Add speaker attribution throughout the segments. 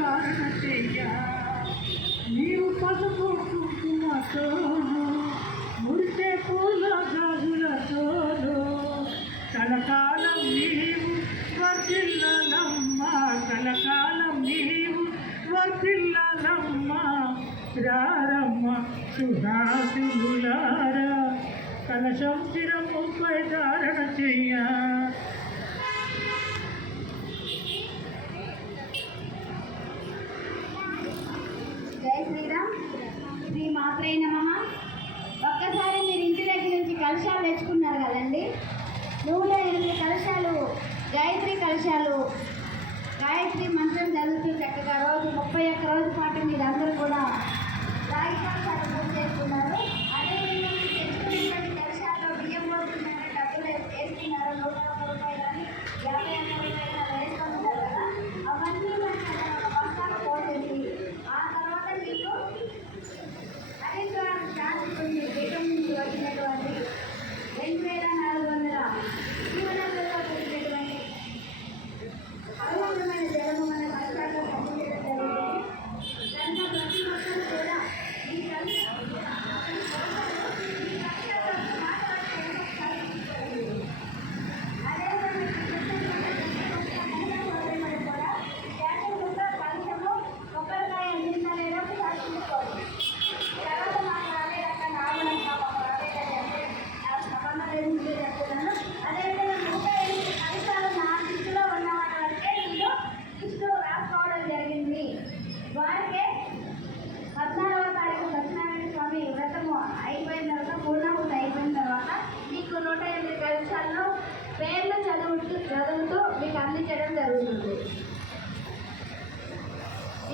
Speaker 1: శిరముపై ధారణ చెయ్య నీవు పసుపు కుంకుమతోను మురిసే పూల గాజులతోను కలకాలం నీవు వర్ధిల్లాలమ్మ కలకాలం నీవు వర్ధిల్లాలమ్మ రారమ్మ సుధాసులారా కలశం శిరముపై ధారణ చెయ్య.
Speaker 2: శ్రీ మాత్రే నమ. ఒక్కసారి మీరు ఇంటి దగ్గర నుంచి కలశాలు తెచ్చుకున్నారు కదండి? నూట ఎనిమిది కలశాలు గాయత్రి కలశాలు. గాయత్రి మంత్రం చదువుతూ చక్కగా రోజు ముప్పై ఒక్క రోజు పాటు మీరందరూ కూడా రాగి కలశాలు పూజ చేసుకున్నారు అదేవిధంగా మీరు తెచ్చుకున్నటువంటి కలశాల్లో బియ్యం పోతుందంటే డబ్బులు వేసుకున్నారు. నూట ఒక్క రూపాయలు యాభై మీకు జరుగుతుంది.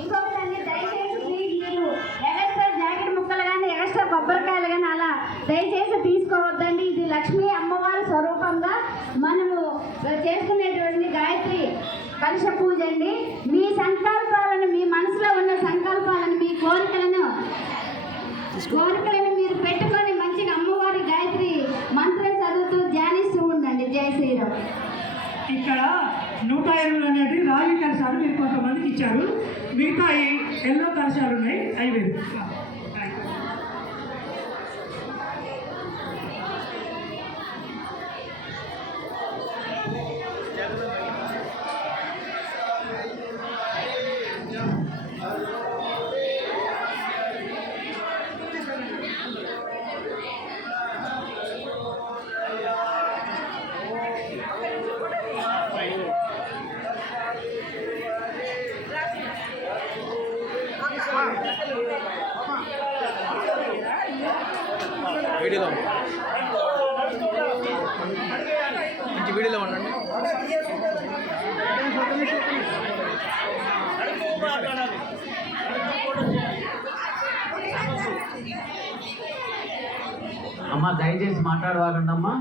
Speaker 2: ఇంకొకటి అండి దయచేసి ప్లీజ్ మీరు ఎగస్టర్ జాకెట్ ముక్కలు కానీ ఎగస్ట్రా కొబ్బరికాయలు కానీ అలా దయచేసి తీసుకోవద్దండి. ఇది లక్ష్మీ అమ్మవారి స్వరూపంగా మనము చేసుకునేటువంటి గాయత్రి కలుష పూజ అండి.
Speaker 1: మిగతా ఈ ఎల్లో కలశాలు ఉన్నాయి అవి
Speaker 3: అమ్మా దయచేసి మాట్లాడవాకండి అమ్మా.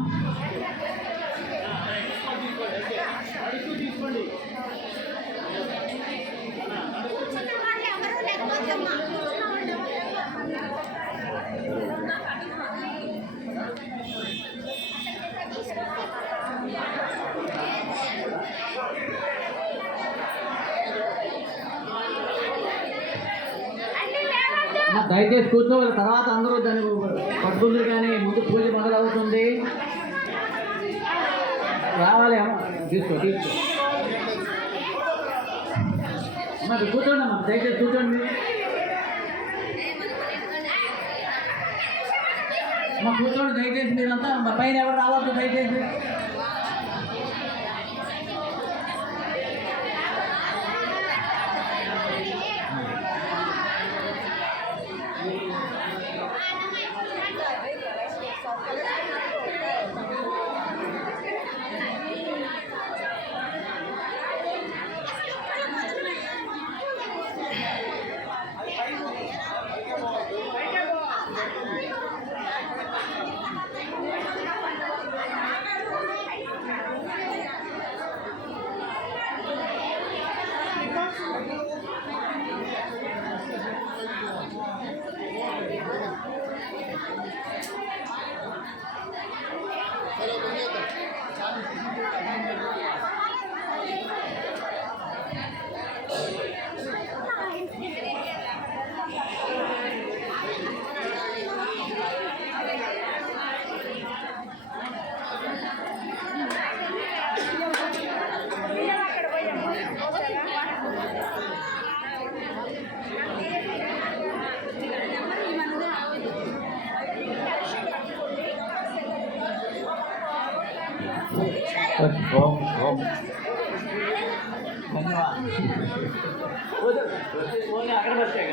Speaker 3: దయచేసి కూర్చోవాలి. తర్వాత అందరూ దాన్ని పట్టుకుందరు కానీ ముందు పూజ మొదలవుతుంది. రావాలి అమ్మ. తీసుకో తీసుకో. అమ్మ ఇక్కడ కూర్చోండి అమ్మ. దయచేసి కూర్చోండి. మా కూర్చోండి. దయచేసి మీరంతా. పైన ఎవరు రావద్దు దయచేసి. ఓం ఓం ధన్యవాదాలు ఓన్లీ అగరబత్తే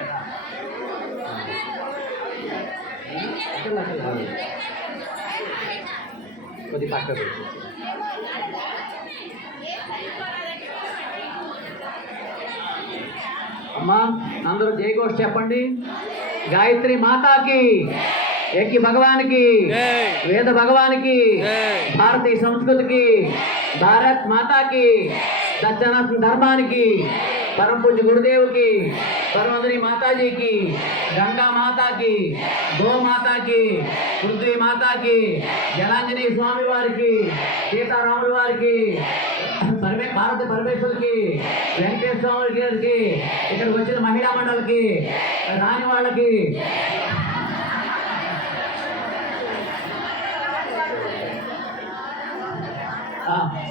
Speaker 3: కొద్ది పక్కకు అమ్మా అందరూ జయఘోష్ చెప్పండి. గాయత్రి మాతాకి. ఏకి భగవానికి. వేద భగవానికి. భారతీయ సంస్కృతికి భారత్ మాతాకి సత్యనాథ ధర్మానికి పరమ పూజ్య గురుదేవుకి పరమందరి మాతాజీకి గంగా మాతాకి గోమాతాకి పృథ్వీ మాతాకి జలాంజనేయ స్వామి వారికి సీతారాముల వారికి పరమే భారత పరమేశ్వరికి వెంకటేశ్వర స్వామి గారికి ఇక్కడికి వచ్చిన మహిళా మండలికి రాని వాళ్ళకి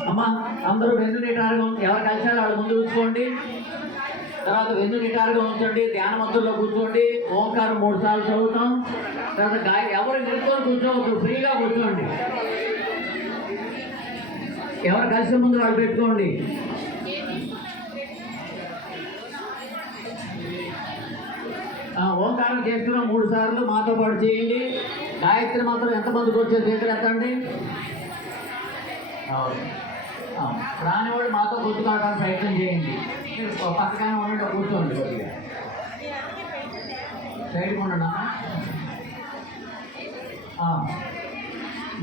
Speaker 3: అమ్మా అందరూ వెన్ను నిటారుగా ఉంచి ఎవరు కలిసారో వాళ్ళు ముందు కూర్చోండి. తర్వాత వెన్ను నిటారుగా ఉంచండి ధ్యాన మంత్రుల్లో కూర్చోండి ఓంకారం మూడు సార్లు చదువుతాం. తర్వాత గాయ ఎవరు నిలుకొని కూర్చోవద్దు ఫ్రీగా కూర్చోండి. ఎవరు కలిసి ముందు వాళ్ళు పెట్టుకోండి. ఓంకారం చేస్తున్నాం మూడు సార్లు మాతో పాటు చేయండి. గాయత్రి మంత్రం ఎంతమందికి వచ్చే చేతులు ఎత్తండి? రానివాడు మాతో గుర్తుకావడానికి ప్రయత్నం చేయండి. పక్కన ఒక ఉండండి కూర్చోండి. కొద్దిగా సైడ్ ఉండండి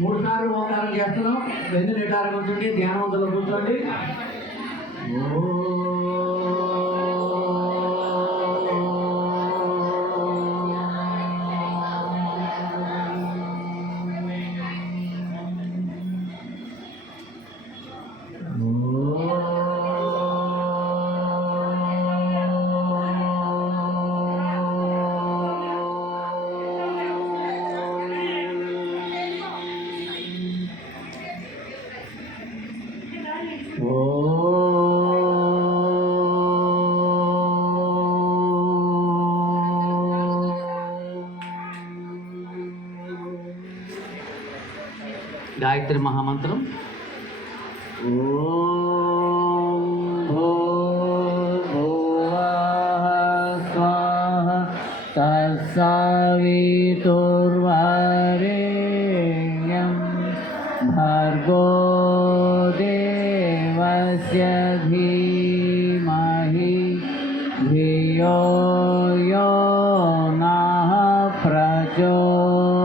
Speaker 3: మూడు సార్లు ఓంకారం చేస్తున్నాం. రెండు నిటారు కూర్చోండి ధ్యానవంతులు కూర్చోండి. ఓ గాయత్రి మహామంత్రం ఓం భూర్భువః స్వాహ తత్సవితుర్వరేణ్యం భర్గో దేవస్య ధీమహి ధియో యో నః ప్రచోదయాత్